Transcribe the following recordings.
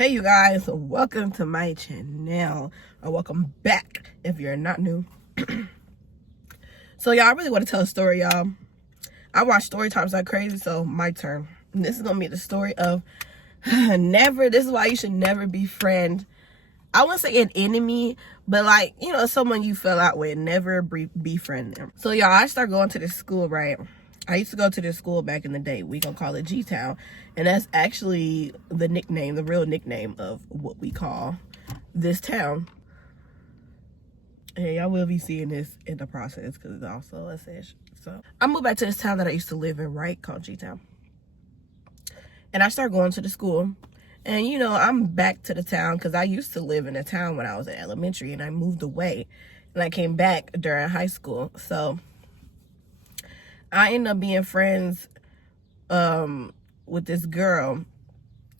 Hey you guys, welcome to my channel, or welcome back if you're not new. So y'all, I really want to tell a story, y'all. I watch story times like crazy, so my turn. And this is gonna be the story of this is why you should never befriend, I wouldn't say an enemy, but like, you know, someone you fell out with. Never befriend them. So y'all, I started going to this school, right? I used to go to this school back in the day. We gonna call it G-Town. And that's actually the nickname, the real nickname of what we call this town. And y'all will be seeing this in the process because it's also a session. So I moved back to this town that I used to live in, right? Called G-Town. And I started going to the school. And, you know, I'm back to the town because I used to live in a town when I was in elementary. And I moved away. And I came back during high school. So I ended up being friends with this girl.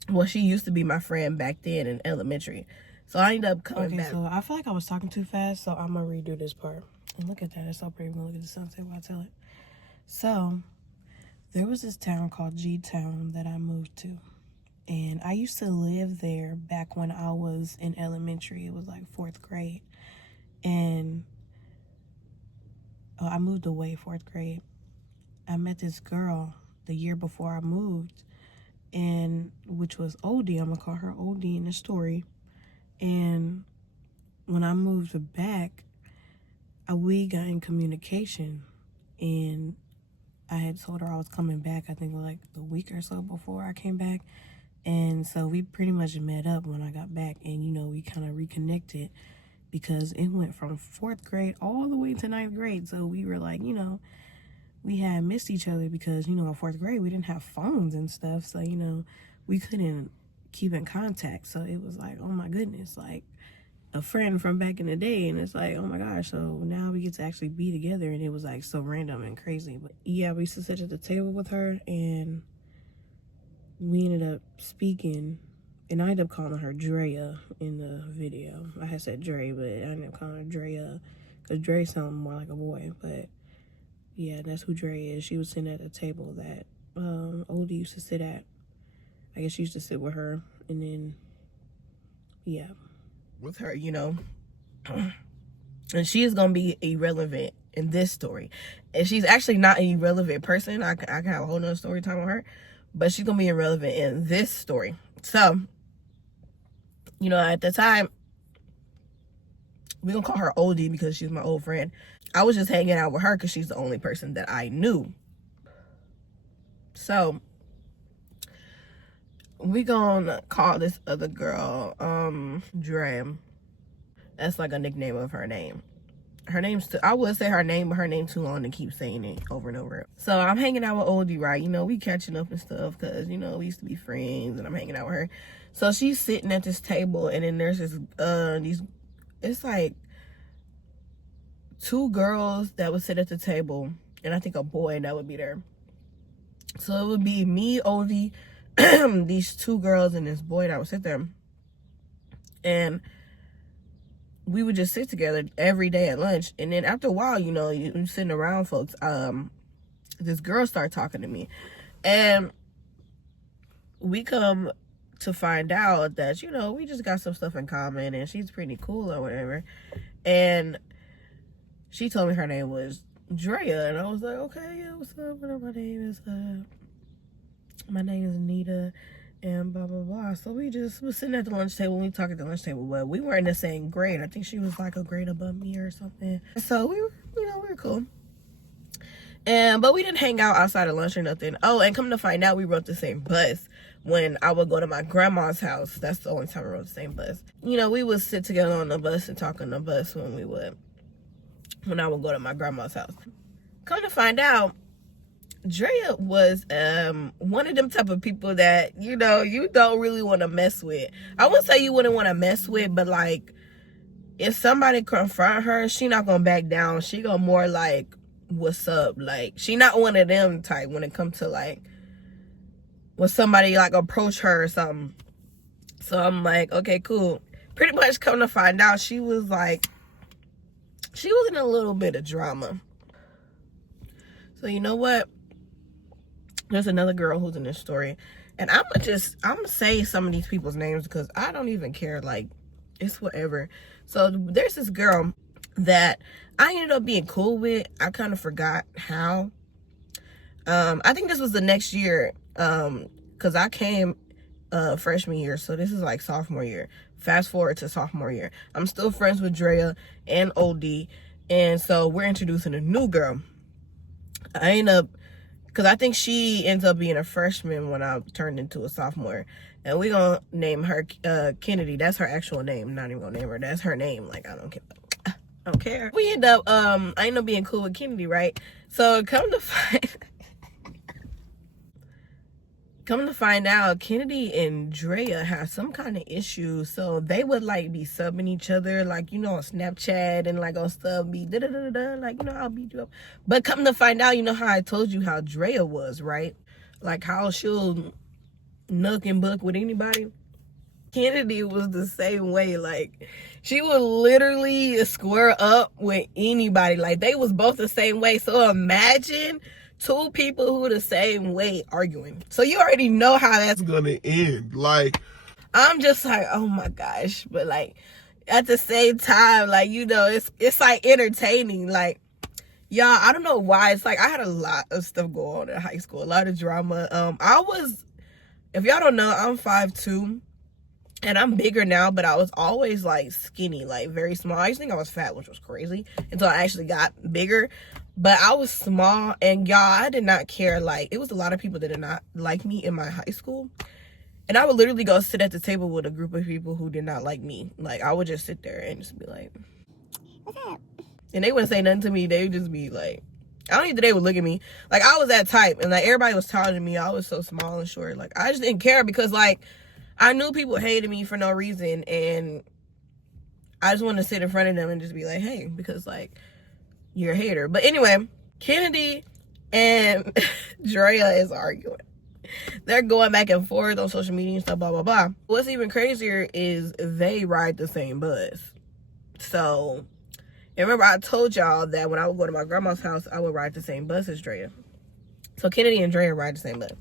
Well, she used to be my friend back then in elementary. So I ended up coming back. So I feel like I was talking too fast, so I'm going to redo this part. And look at that. It's so pretty. I'm going to look at the sunset while I tell it. So there was this town called G-Town that I moved to. And I used to live there back when I was in elementary. It was like 4th grade. And I moved away 4th grade. I met this girl the year before I moved, and which was OD. I'm gonna call her OD in the story. And when I moved back, we got in communication, and I had told her I was coming back, I think like the week or so before I came back. And so we pretty much met up when I got back, and you know, we kind of reconnected because it went from 4th grade all the way to 9th grade. So we were like, you know, we had missed each other because, you know, in 4th grade, we didn't have phones and stuff. So, you know, we couldn't keep in contact. So it was like, oh my goodness, like a friend from back in the day. And it's like, oh my gosh, so now we get to actually be together. And it was like so random and crazy. But yeah, we used to sit at the table with her, and we ended up speaking. And I ended up calling her DREA in the video. I had said Dre, but I ended up calling her DREA because Dre sounded more like a boy. But yeah, that's who Dre is. She was sitting at a table that Oldie used to sit at. I guess she used to sit with her, and then, yeah. With her, you know. And she is going to be irrelevant in this story. And she's actually not an irrelevant person. I can have a whole nother story time on her. But she's going to be irrelevant in this story. So, you know, at the time, we're going to call her Oldie because she's my old friend. I was just hanging out with her because she's the only person that I knew. So we gonna call this other girl Dre. That's like a nickname of her name. Her name's I would say her name, but her name too long to keep saying it over and over. So I'm hanging out with Oldie, right? You know, we catching up and stuff because, you know, we used to be friends, and I'm hanging out with her. So she's sitting at this table, and then there's this it's like 2 girls that would sit at the table, and I think a boy that would be there. So it would be me, Oldie, these 2 girls, and this boy that would sit there. And we would just sit together every day at lunch. And then after a while, you know, you're sitting around, folks, this girl started talking to me. And we come to find out that, you know, we just got some stuff in common, and she's pretty cool or whatever. And she told me her name was Drea, and I was like, okay, yeah, what's up? My name is Anita, and blah blah blah. So we just was sitting at the lunch table, and we talked at the lunch table, but we were in the same grade. I think she was like a grade above me or something. So we were, you know, we were cool. But we didn't hang out outside of lunch or nothing. Oh, and come to find out, we rode the same bus when I would go to my grandma's house. That's the only time we rode the same bus. You know, we would sit together on the bus and talk on the bus when I would go to my grandma's house. Come to find out, Drea was one of them type of people that, you know, you don't really want to mess with. I wouldn't say you wouldn't want to mess with, but like, if somebody confront her, she not gonna back down. She gonna more like, what's up? Like, she not one of them type when it comes to like, when somebody like approach her or something. So I'm like, okay, cool. Pretty much come to find out, she was in a little bit of drama. So you know what? There's another girl who's in this story, And I'm gonna say some of these people's names because I don't even care. Like, it's whatever. So there's this girl that I ended up being cool with. I kind of forgot how. I think this was the next year, because I came freshman year, so this is like sophomore year. Fast forward to sophomore year, I'm still friends with DREA and OD, and so we're introducing a new girl. I end up, because I think she ends up being a freshman when I turned into a sophomore, and we're gonna name her Kennedy. That's her actual name. I'm not even gonna name her. That's her name. Like, I don't care. I don't care. We end up I end up being cool with Kennedy, right? So come to find out, Kennedy and DREA have some kind of issue. So they would like be subbing each other, like, you know, on Snapchat and like on stuff, be da da da da, like, you know, I'll beat you up. But come to find out, you know how I told you how DREA was, right? Like how she'll nook and buck with anybody. Kennedy was the same way. Like, she would literally square up with anybody. Like, they was both the same way. So imagine two people who are the same way arguing. So you already know how that's gonna end. Like, I'm just like, oh my gosh. But like, at the same time, like, you know, it's like entertaining. Like, y'all, I don't know why. It's like I had a lot of stuff going on in high school, a lot of drama. If y'all don't know, I'm 5'2", and I'm bigger now, but I was always like skinny, like very small. I used to think I was fat, which was crazy, until I actually got bigger. But I was small, and y'all, I did not care. Like, it was a lot of people that did not like me in my high school. And I would literally go sit at the table with a group of people who did not like me. Like, I would just sit there and just be like, what's up? And they wouldn't say nothing to me. They would just be like, I don't even think they would look at me. Like, I was that type, and like everybody was taller than me. I was so small and short. Like, I just didn't care because like I knew people hated me for no reason, and I just wanted to sit in front of them and just be like, hey, because like, you're a hater. But anyway, Kennedy and DREA is arguing. They're going back and forth on social media and stuff, blah, blah, blah. What's even crazier is they ride the same bus. So, and remember I told y'all that when I would go to my grandma's house, I would ride the same bus as DREA. So Kennedy and DREA ride the same bus.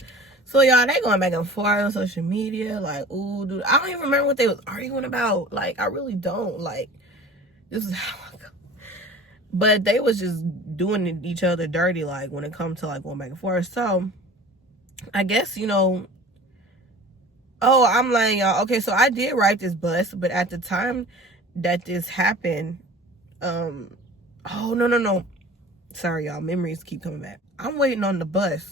So y'all, they going back and forth on social media. Like, ooh, dude, I don't even remember what they was arguing about. Like, I really don't. Like, this is how I go. But they was just doing each other dirty, like, when it comes to, like, going back and forth. So, I guess, you know, oh, I'm like, y'all, okay, so I did ride this bus, but at the time that this happened, oh, no. Sorry, y'all, memories keep coming back. I'm waiting on the bus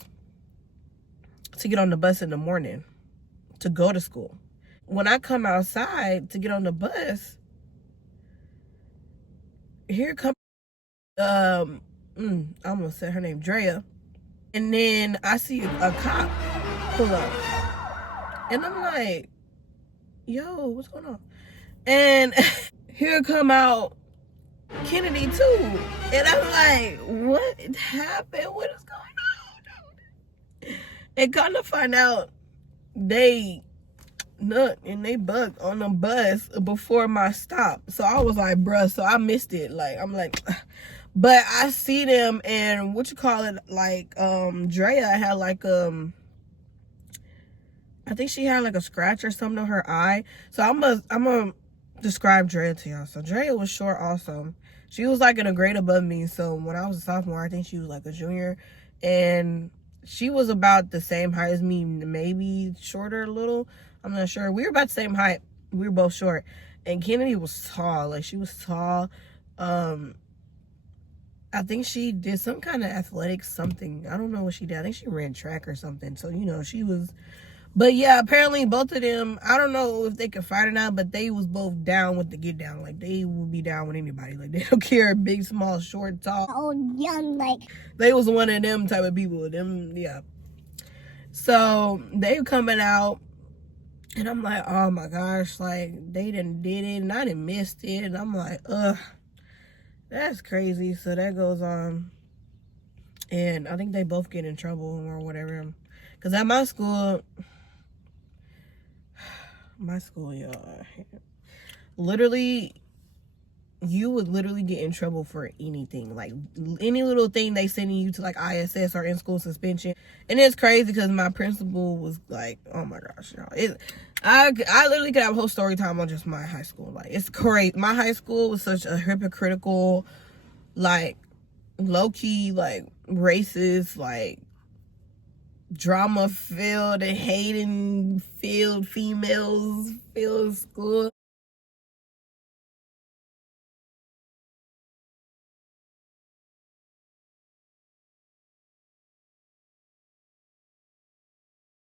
to get on the bus in the morning to go to school. When I come outside to get on the bus, here comes I'm gonna say her name, DREA, and then I see a cop pull up, and I'm like, yo, what's going on? And here come out Kennedy too, and I'm like, what happened? What is going on? And come to find out, they nut and they bucked on the bus before my stop. So I was like, bruh, so I missed it. Like, I'm like, but I see them, and what you call it, like, DREA had like, I think she had like a scratch or something on her eye. So I'm gonna describe DREA to y'all. So DREA was short also. She was like in a grade above me. So when I was a sophomore, I think she was like a junior, and she was about the same height as me, maybe shorter a little. I'm not sure. We were about the same height. We were both short. And Kennedy was tall. Like, she was tall. I think she did some kind of athletics something. I don't know what she did. I think she ran track or something. So, you know, she was... But yeah, apparently both of them, I don't know if they could fight or not, but they was both down with the get down. Like, they would be down with anybody. Like, they don't care, big, small, short, tall, old, young, like. They was one of them type of people. Them, yeah. So, they coming out, and I'm like, oh my gosh, like, they done did it, and I done missed it, and I'm like, ugh, that's crazy. So that goes on, and I think they both get in trouble or whatever. Because at my school, y'all, literally, you would literally get in trouble for anything. Like, any little thing they sending you to, like, ISS or in-school suspension. And it's crazy because my principal was like, oh my gosh, y'all. I literally could have a whole story time on just my high school. Like, it's crazy. My high school was such a hypocritical, like, low-key, like, racist, like, drama-filled and hating-filled females-filled school.